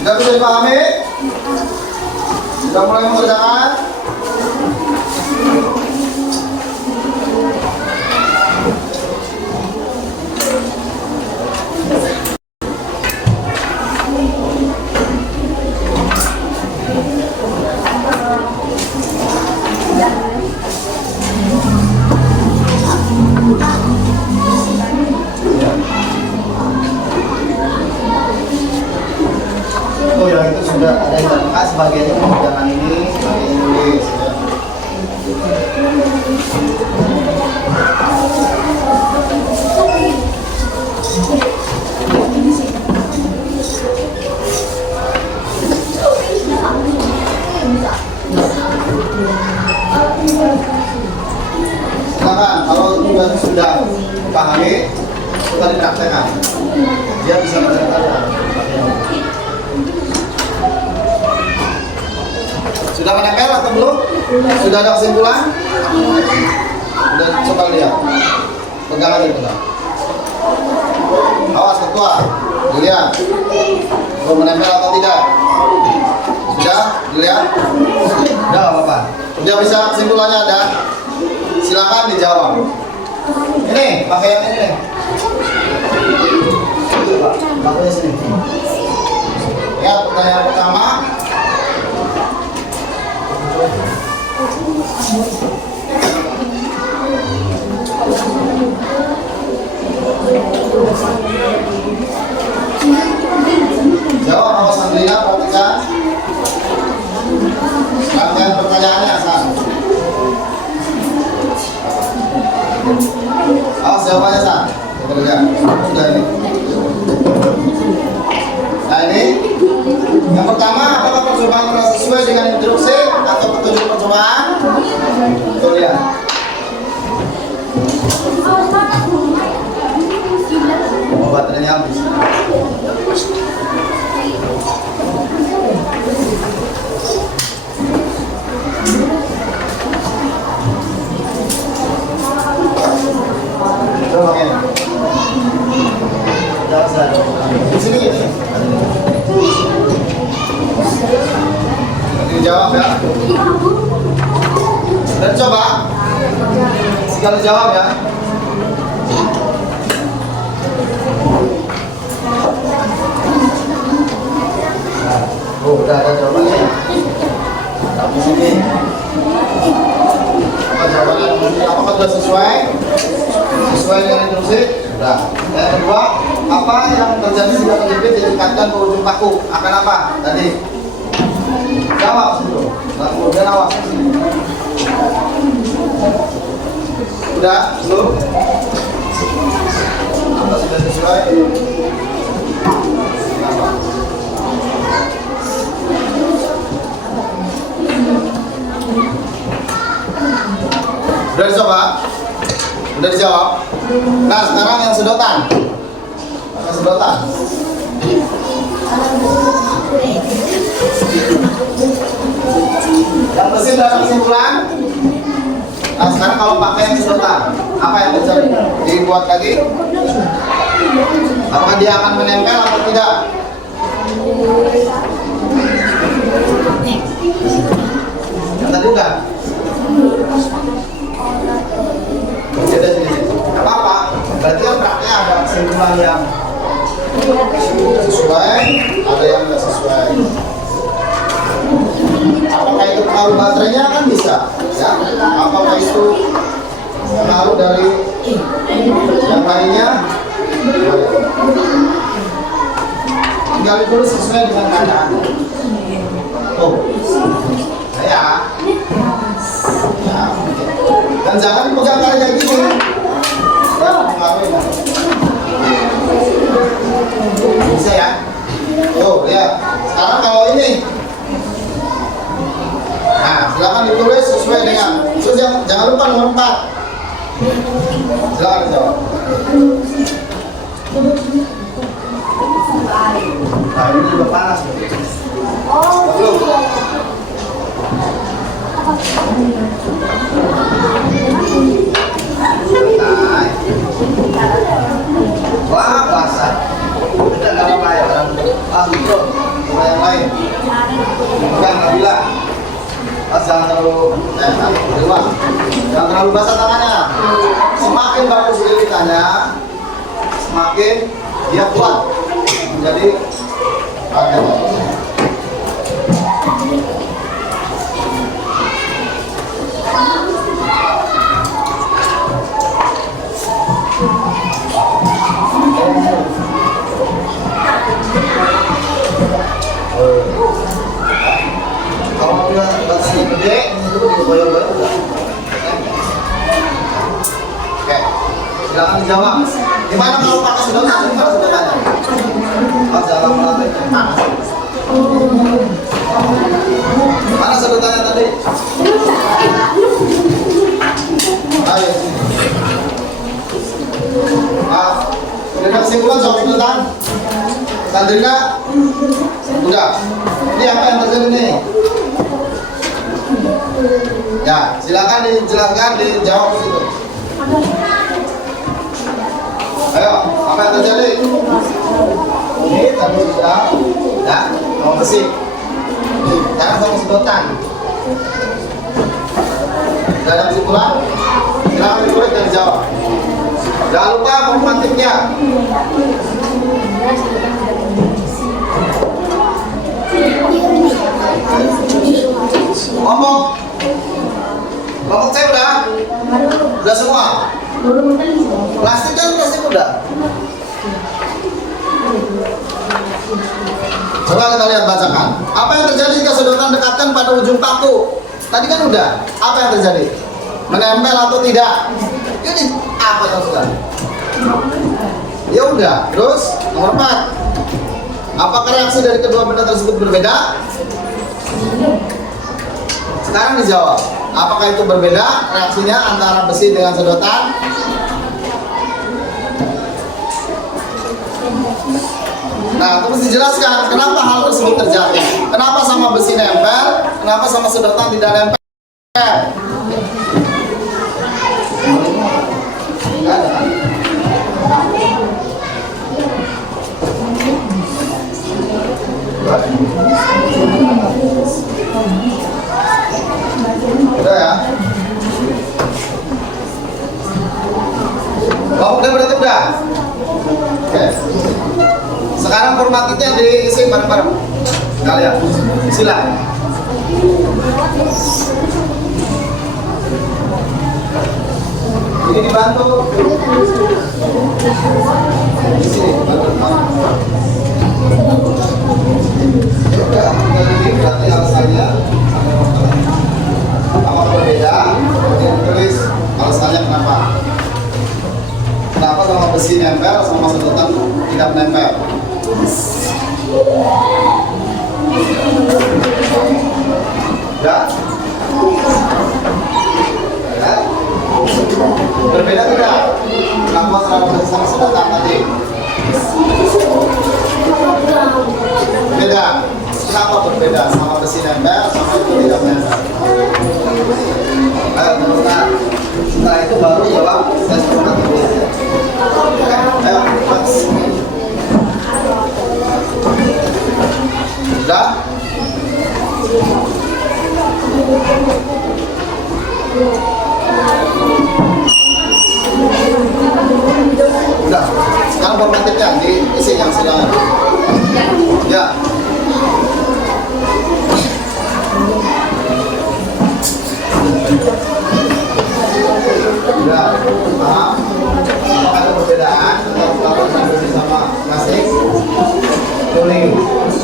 Sudah bisa dipahami? Sudah mulai mengerjakan? Oh ya, itu sudah ada yang terangkat sebagiannya mengerjakan ini, sebagiannya nulis ya. Silakan, kalau sudah dipahami, sudah dipraktekkan. Dia bisa mengerjakan. Sudah menempel atau belum? Sudah ada kesimpulan? Sudah, coba lihat. Pegang aja pegang. Awas ketua, dilihat. Belum menempel atau tidak? Sudah, dilihat. Sudah apa-apa. Sudah bisa kesimpulannya ada? Silakan dijawab. Ini, pakai yang ini nih. Pakai sini. Ya, pertanyaan pertama. Jawab, awas Andrina, perhatikan. Rangkaian pertanyaannya, San. Awas jawabannya, San. Bekerja. Sudah ini. Nah ini, yang pertama, apakah percobaan telah sesuai dengan instruksi atau petunjuk percobaan? Tuh lihat. Oh, baterainya habis. Coba ini. Di sini ini. Dijawab ya. Dan coba sekali jawab ya. Oh, udah ada jawabannya. Tapi sini. Apa jawabannya? Apakah sudah sesuai? Sesuai dengan instruksi? Sudah. Yang kedua, apa yang terjadi jika terjepit diikatkan ke ujung paku? Akan apa tadi? Jawab dulu. Kemudian awas. Sudah, belum? Apa sudah sesuai? Kenapa? Sudah dicoba? Sudah dijawab? Nah, sekarang yang sedotan. Pakai sedotan. Yang mesin sudah ada kesimpulan. Nah, sekarang kalau pakai yang sedotan, apa yang terjadi? Dibuat lagi. Apakah dia akan menempel atau tidak? Yang tadi udah. Beda sini. Apa-apa? Berarti kan prakteknya ada kesimpulan yang sesuai, ada yang tidak sesuai. Apakah itu pengaruh baterainya kan bisa, ya? Apakah itu pengaruh dari yang lainnya? Tinggal dulu sesuai dengan keadaan. Oh, saya. Ya, dan jangan dipegang kayak gini. Ya, pengaruhnya. Bisa ya? Oh, lihat. Sekarang kalau ini Silakan ditulis sesuai dengan. Terus jangan lupa nomor 4. Silakan dijawab. Nah, ini juga panas. Belum. Wah, basah. Udah nggak apa-apa ya. Itu sama yang lain. Bukan Nabila. Jangan terlalu jangan terlalu basah tangannya. Semakin bagus lilitannya, semakin dia kuat. Jadi kalau udah batasnya gede, itu digoyang-goyang udah. Oke, silakan dijawab. Gimana kalau pakai sedotan? Gimana sedotannya? Oh, jangan lama-lama panas. Mana sedotannya tadi? Ayo. Udah kesimpulan soal sedotan? Sandrina? Udah. Ini apa yang terjadi nih? Ya, silakan dijelaskan, dijawab situ. Ayo, apa yang terjadi? Ini tadi sudah, ya, mau besi. Jangan sama sedotan. Tidak ada kesimpulan? Silakan ditulis dan dijawab. Jangan lupa formatiknya. Ngomong saya udah semua. Plastik kan plastik udah. Coba kita lihat bacakan. Apa yang terjadi jika sedotan dekatkan pada ujung paku? Tadi kan udah. Apa yang terjadi? Menempel atau tidak? Ini apa yang sudah? Ya udah. Terus nomor 4. Apakah reaksi dari kedua benda tersebut berbeda? Sekarang dijawab. Apakah itu berbeda reaksinya antara besi dengan sedotan? Nah, terus dijelaskan kenapa hal tersebut terjadi. Kenapa sama besi nempel, kenapa sama sedotan tidak nempel? Udah ya? Oh, udah berarti udah. Oke. Sekarang formatiknya diisi bareng-bareng. Kalian, silakan. Ini dibantu. Di sini bantu. Ini berarti alasannya apa berbeda? Kemudian tulis alasannya kenapa. Kenapa sama besi nempel sama sedotan tidak menempel? Ya? Ya? Berbeda tidak? Kenapa sama besi sama sedotan tadi? Beda. Kenapa berbeda? Sama besi nempel, sama itu tidak nempel. Ayo teruskan. Setelah itu baru jawab tes formatik. Ayo, Mas. Sudah? Udah. Sekarang formatiknya diisi yang sedang. Ya. Udah. Paham? Apakah ada perbedaan antara pelabuhan besi sama plastik? Tulis.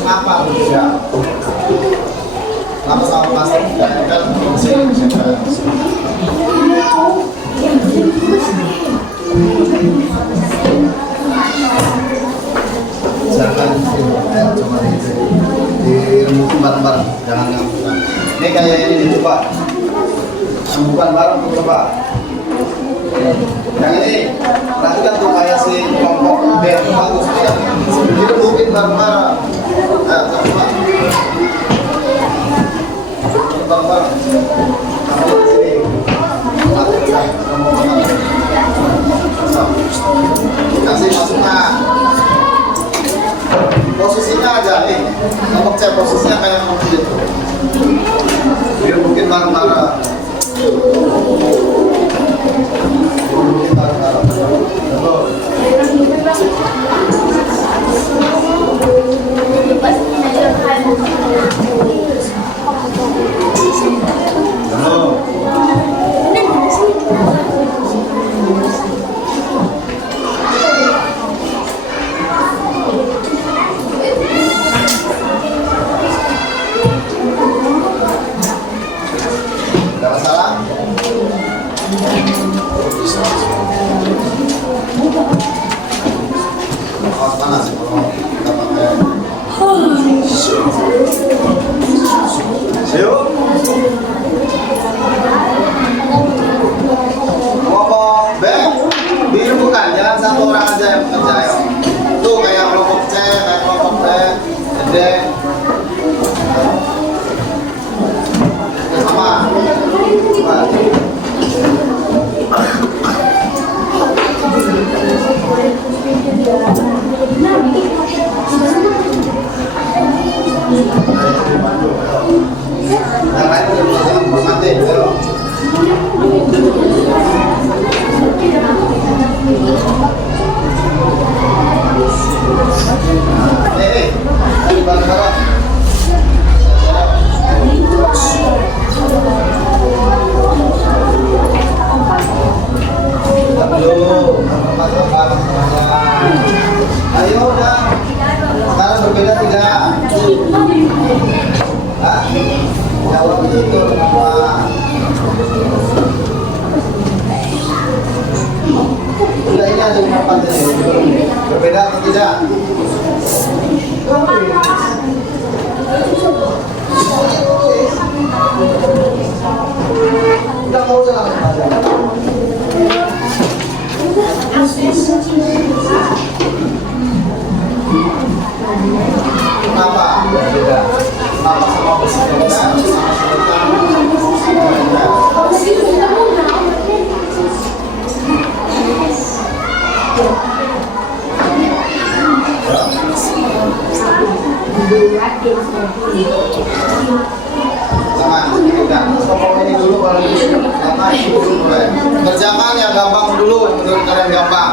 Apa berbeda? Kenapa sama plastik tidak nempel besi nempel? Jangan coba dirembukin bareng-bareng, jangan ngangkutan. Ini kayak ini coba. Bukan barang tuh coba. Yang ini lakukan tuh kayak si kelompok band bagus ya. Jadi mungkin bareng-bareng. Nah, coba. Bareng-bareng. Kamu di sini. Kasih masukan. Posisinya aja nih. Kamu cek posisinya kayak mau gitu. Biar mungkin bareng-bareng. Mungkin bareng-bareng. Betul. Ada masalah? Awas panas kalau kita pakai. Yuk. Ngomong, Beb. Biru bukan, jangan satu orang aja yang bekerja ya. Tuh kayak kelompok C, kayak kelompok B, D. Sama. Yang lain udah mati, ayo. Nih, bareng-bareng. Ayo udah. Sekarang berbeda tidak? Hah? Jawab itu semua. Udah ini ada 4 ini. Berbeda atau tidak? Udah mau jalan. Kenapa? Beda. Kenapa sama besi beda? Tangan, tidak. Stopok ini dulu baru tangan dulu boleh. Kerjakan yang gampang dulu, menurut kalian gampang.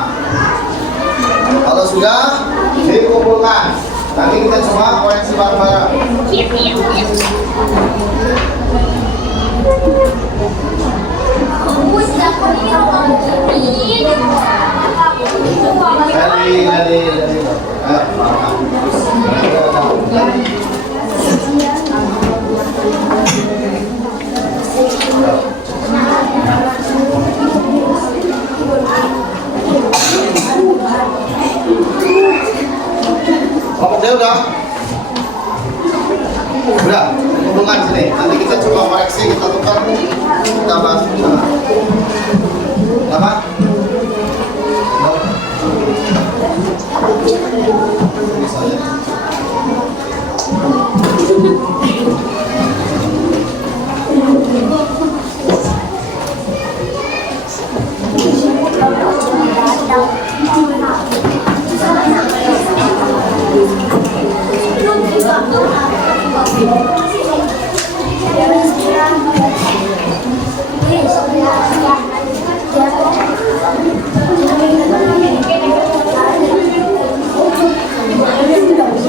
Kalau sudah, dikumpulkan. Nanti kita coba koreksi bareng-bareng. Dari. Kelompoknya udah? Udah, kumpulkan sini. Nanti kita coba koreksi, kita tukar, kita bahas bersama. Apa?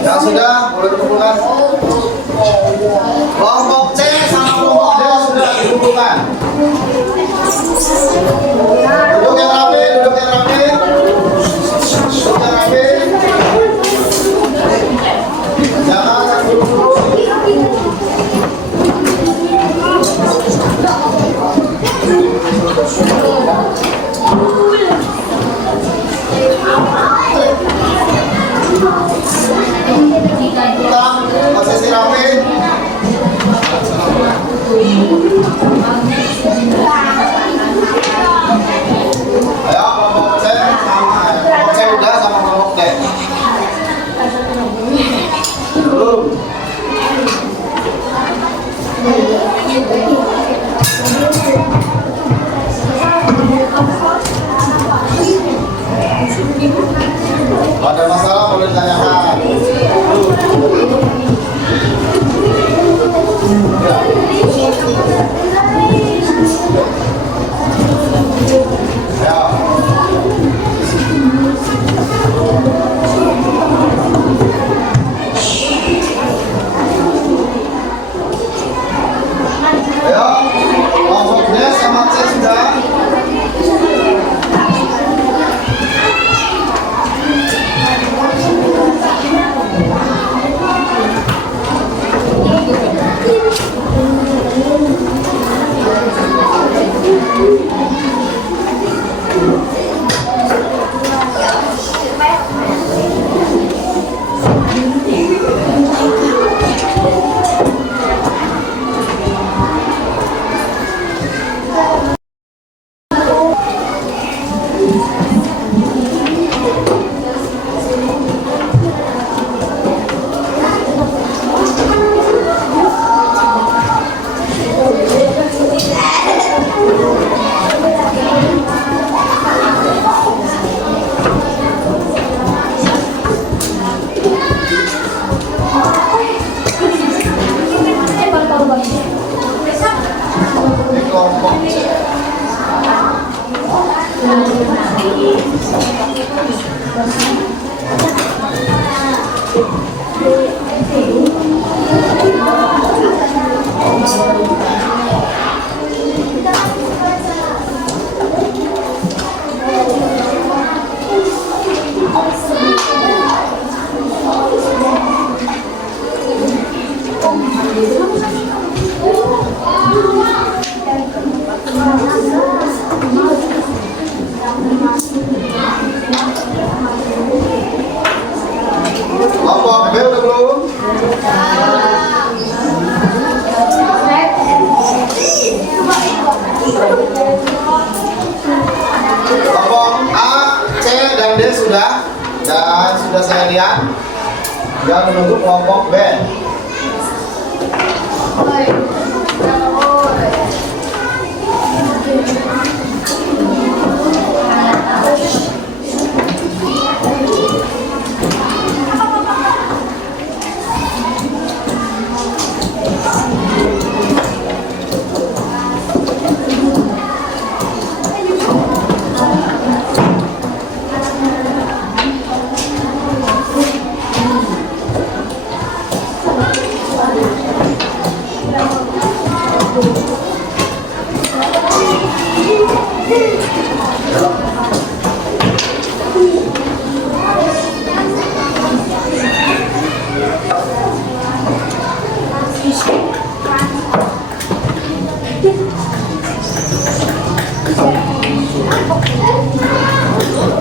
Ya sudah, boleh dikumpulkan. Kelompok C sama kelompok D sudah dikumpulkan. Duduk yang rapi, duduk yang rapi. Duduk yang rapi. Jangan duduk. Posisi rapi. Kelompok B udah belum? Kelompok A, C, dan D sudah, dan sudah saya lihat. Tinggal menunggu kelompok B.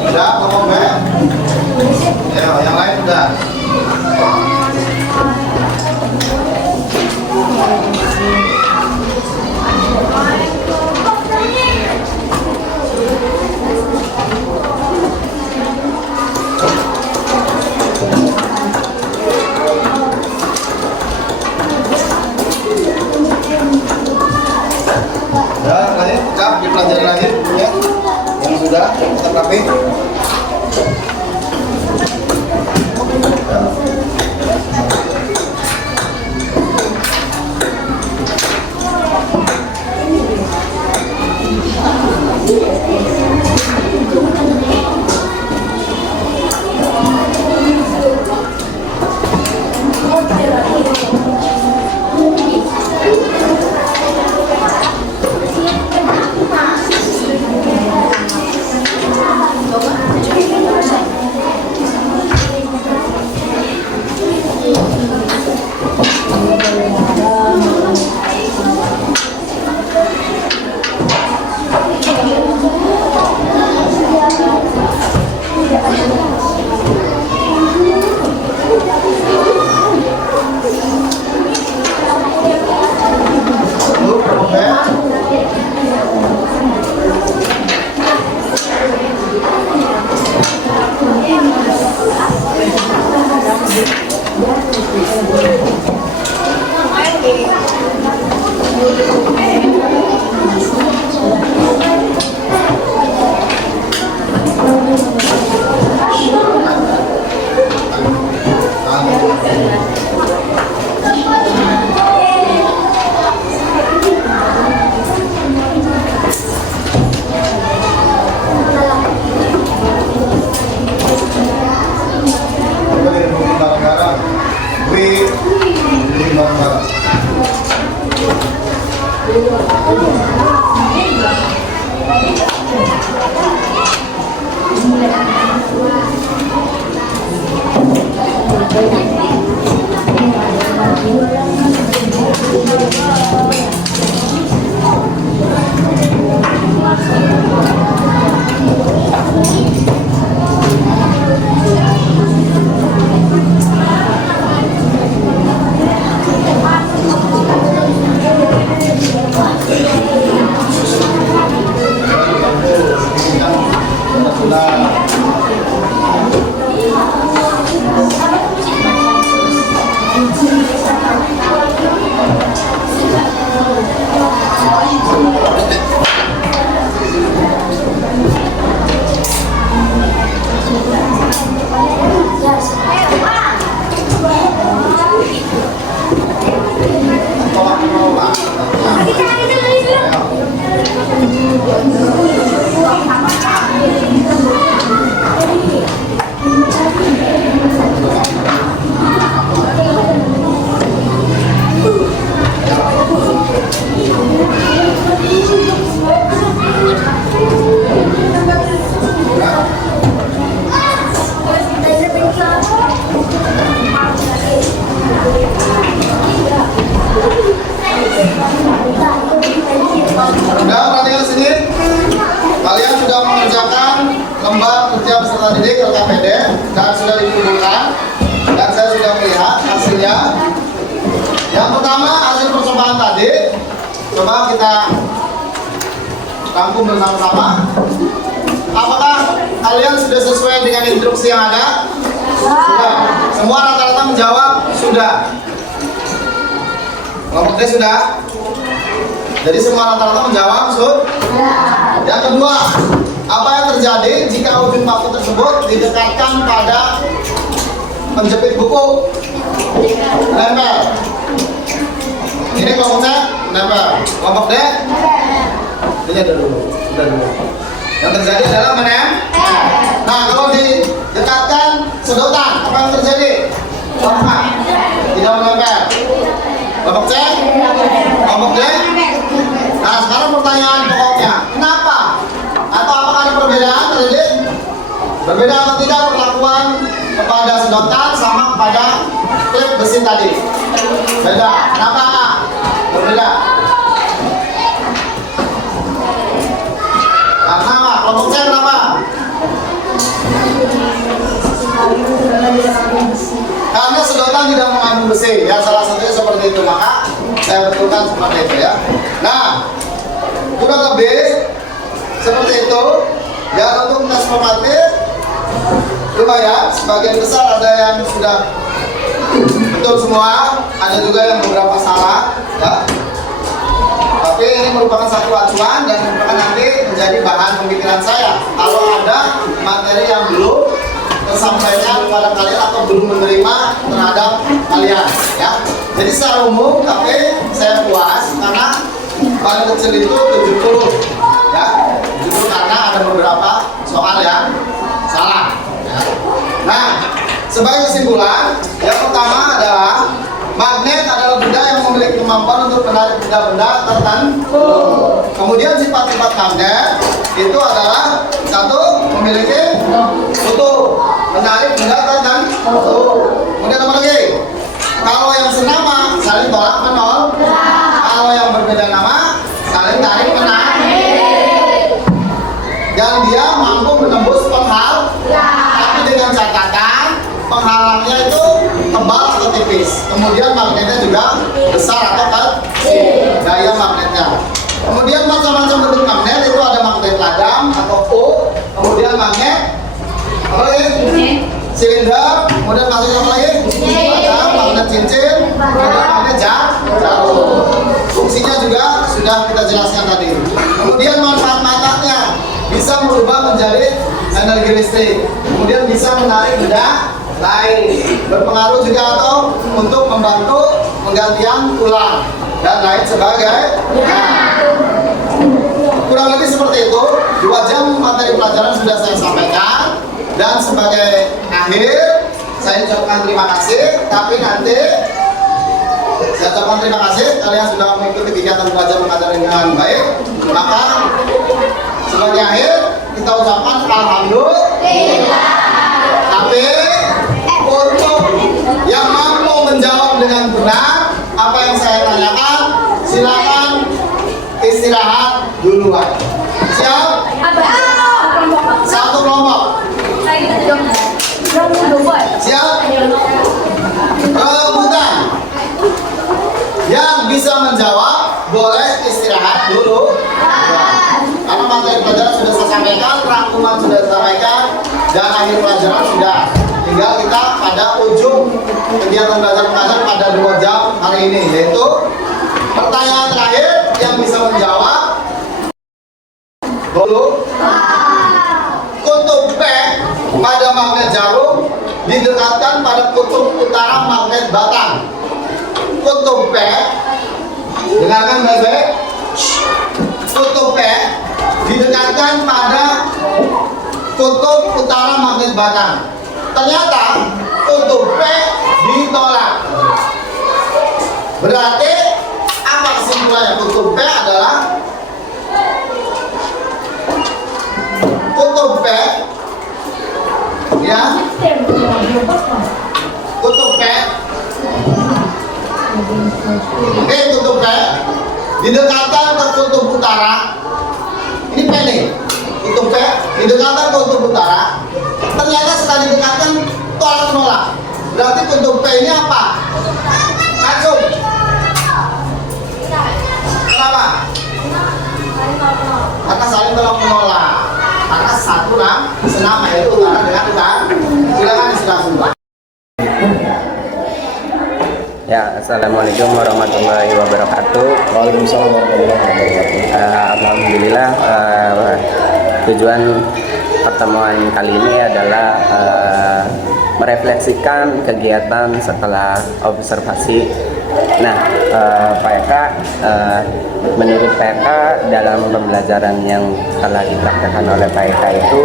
Sudah, kelompok B. Ya, yang lain sudah. Ya, lanjut, Kak, dipelajari lagi ya. Yang sudah terkapi. Sudah perhatikan sini. Kalian sudah mengerjakan lembar kerja peserta didik LKPD dan sudah dikumpulkan dan saya sudah melihat hasilnya. Yang pertama hasil percobaan tadi, coba kita rangkum bersama-sama. Apakah kalian sudah sesuai dengan instruksi yang ada? Sudah. Semua rata-rata menjawab sudah. Kelompok D sudah. Jadi semua rata-rata menjawab sudah. Yang kedua, apa yang terjadi jika ujung paku tersebut didekatkan pada penjepit buku? Nempel. Ini kelompok C, nempel. Kelompok D? Ini ada dulu. Sudah dulu. Yang terjadi adalah menempel. Nah, kalau didekatkan sedotan, apa yang terjadi? Apa? Tidak menempel. Kelompok C? Kelompok D? Nah, sekarang pertanyaan pokoknya, kenapa? Atau apakah ada perbedaan tadi? Berbeda atau tidak perlakuan kepada sedotan sama kepada klip besi tadi? Beda. Kenapa? Berbeda. Karena apa? Kelompok C kenapa? Karena sedotan tidak mengandung besi, ya salah satunya seperti itu, maka saya betulkan seperti itu ya. Nah, kurang lebih seperti itu. Dan untuk tes formatif lumayan, sebagian besar ada yang sudah betul semua, ada juga yang beberapa salah ya. Tapi ini merupakan satu acuan dan merupakan nanti menjadi bahan pemikiran saya kalau ada materi yang belum tersampaikan kepada kalian atau belum menerima terhadap kalian ya. Jadi secara umum tapi saya puas karena paling kecil itu 70 ya. 70 karena ada beberapa soal yang salah ya. Nah, sebagai kesimpulan yang pertama adalah magnet adalah benda yang memiliki kemampuan untuk menarik benda-benda tertentu. Kemudian sifat-sifat magnet itu adalah satu, memiliki kutu, menarik benda tertentu. Kemudian apa lagi? Kalau yang senama saling tolak menol. Kalau yang berbeda nama saling tarik menarik. Dan dia mampu menembus penghal, tapi dengan catatan penghalangnya itu tebal atau tipis. Kemudian magnetnya juga besar atau kecil, daya magnetnya. Kemudian macam-macam bentuk magnet itu ada magnet ladang atau O, kemudian magnet apa lagi? Silinder, kemudian magnet apa lagi? Magnet cincin, kemudian magnet jarum. Fungsinya juga sudah kita jelaskan tadi. Kemudian manfaat-manfaatnya bisa merubah menjadi energi listrik, kemudian bisa menarik benda lain, berpengaruh juga atau untuk membantu penggantian tulang dan lain sebagainya. Kurang lebih seperti itu. 2 jam materi pelajaran sudah saya sampaikan dan sebagai akhir saya ucapkan terima kasih. Tapi nanti saya ucapkan terima kasih kalian sudah mengikuti kegiatan belajar mengajar dengan baik. Maka sebagai akhir kita ucapkan alhamdulillah. Tapi untuk yang mampu menjawab dengan benar apa yang saya tanyakan, silakan istirahat duluan. Siap? Satu kelompok. Siap? Rebutan. Yang bisa menjawab boleh istirahat dulu. Karena materi pelajaran sudah saya sampaikan, rangkuman sudah saya sampaikan, dan akhir pelajaran sudah. Tinggal kita pada ujung kegiatan belajar mengajar pada 2 jam hari ini, yaitu pertanyaan terakhir yang bisa menjawab dulu. Kutub P pada magnet jarum didekatkan pada kutub utara magnet batang. Kutub P, dengarkan baik-baik. Kutub P didekatkan pada kutub utara magnet Batang. Ternyata kutub P ditolak. Berarti apa kesimpulannya? Kutub P adalah kutub P, ya, kutub P. Oke, kutub P didekatkan ke kutub utara. Ini P nih, kutub P didekatkan ke kutub utara. Ternyata setelah didekatkan tolak menolak. Berarti kutub P ini apa? Kacung. Kenapa? Karena saling tolak menolak. Karena satu senama yaitu utara dengan utara. Silakan dijelaskan, Pak. Ya, assalamualaikum warahmatullahi wabarakatuh. Waalaikumsalam warahmatullahi wabarakatuh. Alhamdulillah, tujuan pertemuan kali ini adalah merefleksikan kegiatan setelah observasi. Nah, Pak Eka, menurut Pak Eka dalam pembelajaran yang telah dipraktekkan oleh Pak Eka itu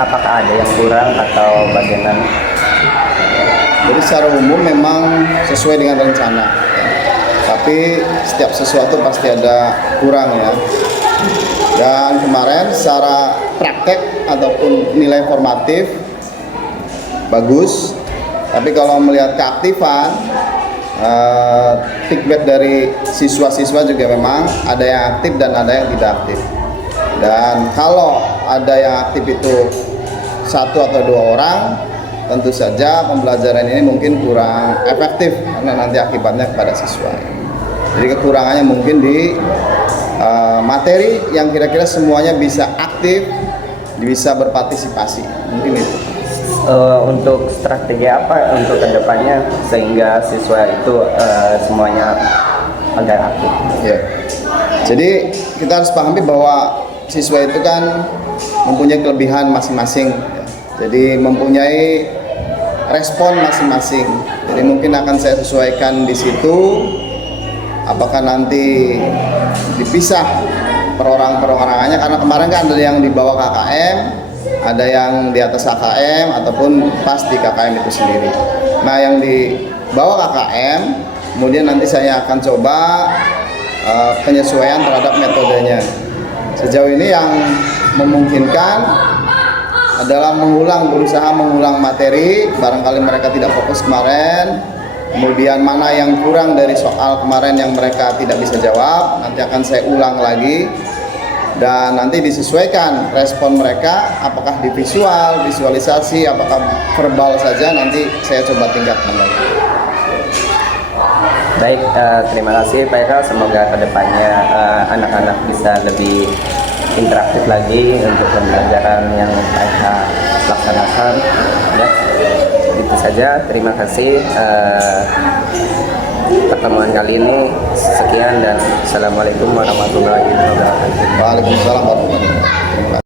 apakah ada yang kurang atau bagaimana? Jadi secara umum memang sesuai dengan rencana, tapi setiap sesuatu pasti ada kurang ya. Dan kemarin secara praktek ataupun nilai formatif bagus, tapi kalau melihat keaktifan, feedback dari siswa-siswa juga memang ada yang aktif dan ada yang tidak aktif. Dan kalau ada yang aktif itu 1 atau 2 orang, tentu saja pembelajaran ini mungkin kurang efektif karena nanti akibatnya kepada siswa. Jadi kekurangannya mungkin di materi yang kira-kira semuanya bisa aktif, bisa berpartisipasi, mungkin itu. Untuk strategi apa untuk kedepannya sehingga siswa itu semuanya agak aktif? Ya. Jadi kita harus pahami bahwa siswa itu kan mempunyai kelebihan masing-masing. Jadi mempunyai respon masing-masing. Jadi mungkin akan saya sesuaikan di situ. Apakah nanti dipisah perorangannya, karena kemarin kan ada yang di bawah KKM, ada yang di atas KKM ataupun pas di KKM itu sendiri. Nah, yang di bawah KKM kemudian nanti saya akan coba penyesuaian terhadap metodenya. Sejauh ini yang memungkinkan adalah berusaha mengulang materi, barangkali mereka tidak fokus kemarin, kemudian mana yang kurang dari soal kemarin yang mereka tidak bisa jawab, nanti akan saya ulang lagi, dan nanti disesuaikan respon mereka, apakah di visualisasi, apakah verbal saja, nanti saya coba tingkatkan lagi. Baik, terima kasih Pak Eka, semoga kedepannya anak-anak bisa lebih interaktif lagi untuk pembelajaran yang mereka laksanakan. Ya, itu saja. Terima kasih. Pertemuan kali ini sekian dan assalamualaikum warahmatullahi wabarakatuh. Waalaikumsalam warahmatullahi wabarakatuh.